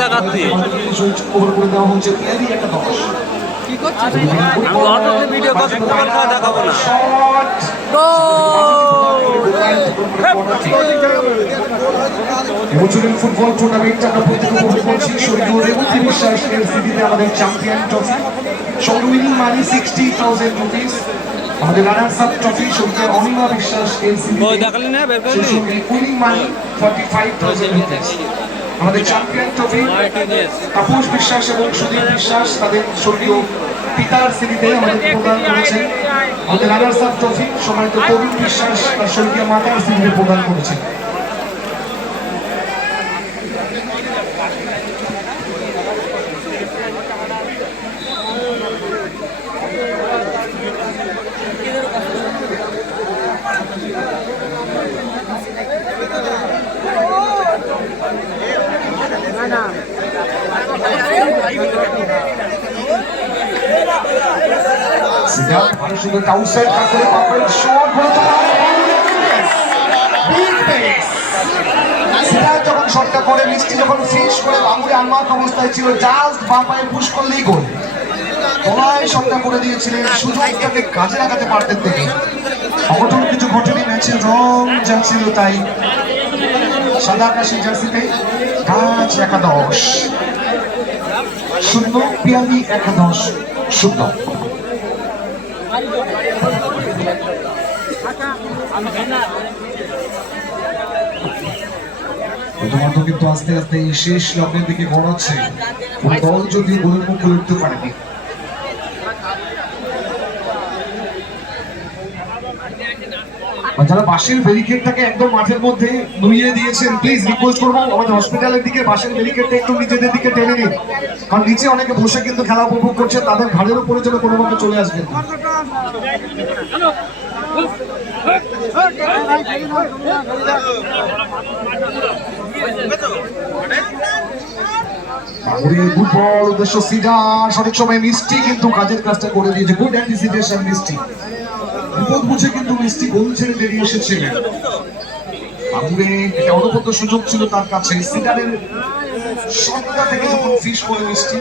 দেখাচ্ছি ভিডিও দেখাবো না। ফুটবল টুর্নামেন্ট আমরা প্রত্যেকে উপভোগ করছি। শহীদুর রেবতী বিশ্বাস এলসিডিতে আমাদের চ্যাম্পিয়ন ট্রফি, সঙ্গে উইনিং মানি 60,000 রুপিস। আমাদের রানার্স আপ ট্রফি সঙ্গে অনিমা বিশ্বাস এলসিডিতে সঙ্গে উইনিং মানি 45,000 রুপিস। আমাদের চ্যাম্পিয়ন ট্রফি তাপস বিশ্বাস এবং সুদীপ বিশ্বাস তাদের স্বর্গীয় পিতার স্মৃতিতে আমাদের প্রদান করেছেন। আমাদের রানার্স আপ ট্রফি সম্মানিত তরুণ বিশ্বাস তার স্বর্গীয় মাতার স্মৃতিতে প্রদান করেছেন। যখন শটটা করে মিষ্টি যখন ফিনিশ করে আঙুলে আনমার্ক অবস্থায় ছিল, জাস্ট বাঁ পায়ে পুশ করলেই গোল। গলায় শটটা করে দিয়েছিলেন, সুযোগটাকে কাজে লাগাতে পারতেন তিনি। অঘটন কিছু ঘটেনি, ম্যাচের রং যা ছিল তাই। সাদা আকাশি জার্সিতে কাজ 11 শূন্য, পিয়ালি 11 শূন্য। প্রথমত কিন্তু আস্তে আস্তে এই শেষ লগ্নের দিকে গড়াচ্ছে। দল যদি গোলের মুখ খুলে উঠতে পারেনি। যারা বাঁশের ব্যারিকেডটাকে একদম মাঠের মধ্যে নুইয়ে দিয়েছেন, প্লিজ রিকোয়েস্ট করবো আমাদের হসপিটালের দিকে বাঁশের ব্যারিকেডটা একটু নিজেদের দিকে টেনে নিন, কারণ নিচে অনেকে বসে কিন্তু খেলা উপভোগ করছে, তাদের ঘাড়ের উপরে যেন কোনোভাবে চলে আসবেন। গুড বল, উদ্দেশ্য সিডার, সঠিক সময় মিষ্টি কিন্তু কাজের কাজটা করে দিয়েছে। গুড অ্যান্টিসিপেশন মিষ্টি, বিপদ বুঝে কিন্তু মিষ্টি গোল ছেড়ে বেরিয়ে এসেছিলেন। আগুনে একটা অনবদ্য সুযোগ ছিল তার কাছে, সিডারের শটটা থেকে যখন ফিশ করে মিষ্টি